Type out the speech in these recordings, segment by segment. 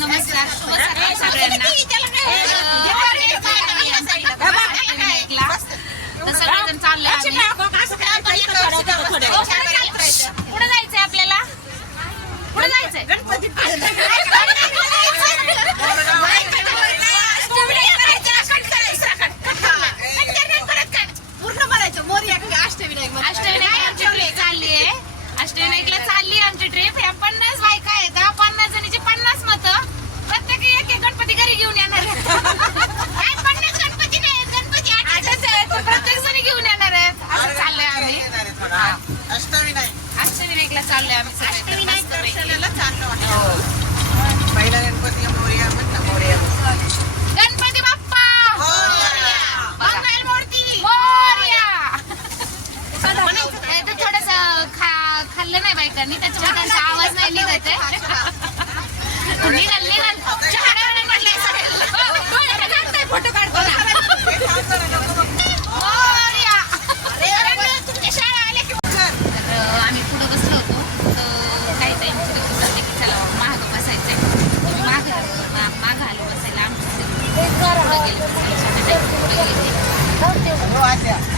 não, mas eu acho uma खाल्लं त्याच्यामुळे त्यांचा आवाज नाही निघत आहे. निघाल निघाल फोटो काढतो शाळा तर आम्ही पुढे बसलो होतो. तर काही टाईमची लोक की चला मागं बसायचंय. माग माग आलो बसायला. आमच्या पुढे गेले बसायला. पुढे गेले.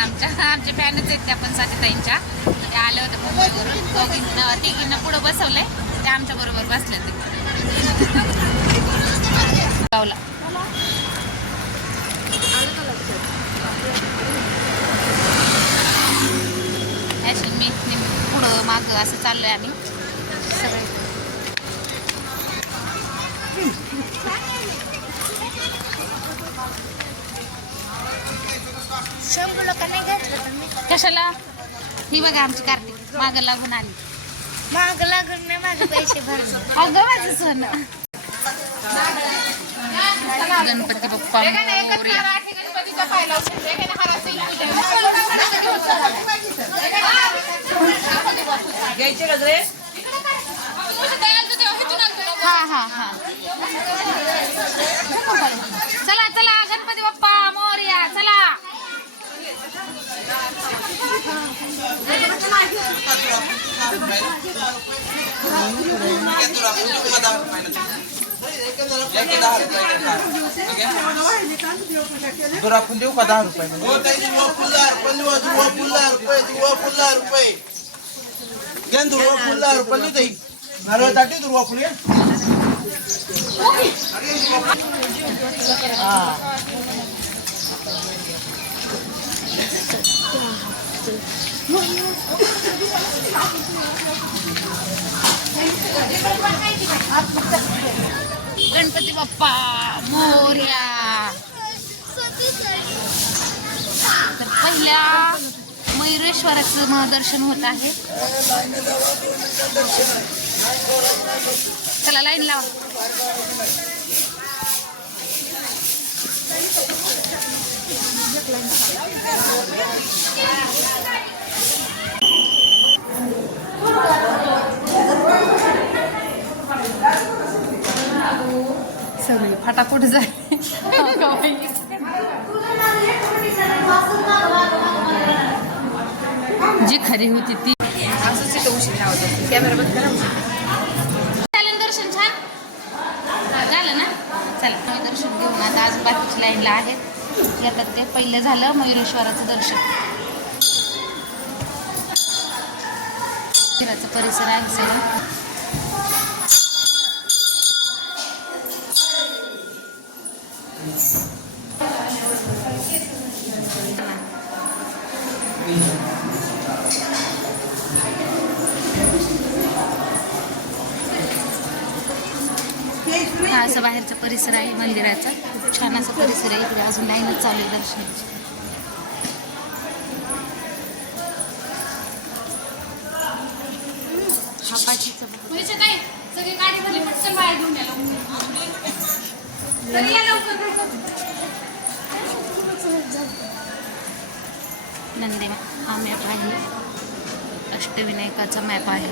आमच्या आमच्या फॅनच आहेत त्या पण साथीताईंच्या. म्हणजे आल्या होत्या मुंबईवरून. दोघींना तिघींना पुढं बसवलंय. त्या आमच्या बरोबर बसल्या गावला. मी पुढं माग असं चाललोय आम्ही. सगळे. शंभर लोकांना घेतलं पण मी कशाला? ही बघा आमची कार्तिक मागं लागून आली. माग लागून मी माझे पैसे भरले अगं माझं सोनं. गणपती बाप्पा मोरया. घ्यायचे का ड्रेस? દો રાખું દેવું કા દસ રૂપિયા કેમ દુર્વા ફૂલ્લા રૂપિયા થઈ મારો તાટી દુર્વા ફૂલે હા गणपती बाप्पा मोर्या. तर पहिल्या मयुरेश्वराचं महादर्शन होत आहे. चला लाईन लावा. सगळे फटाफट झाले जी खरी होती ती. झालं दर्शन छान. झालं ना? चला दर्शन घेऊन आता अजून बाकीची लाईनला आहेत. येतात ते. पहिलं झालं मयुरेश्वराचं दर्शन. परिसर आहे सगळं. हा असं बाहेरचा परिसर आहे मंदिराचा. खूप छान असा परिसर आहे इकडे. अजून लाईनच चालू आहे दर्शनाची. बाहेर नंदी हा मॅप आहे अष्टविनायकाचा मॅप आहे.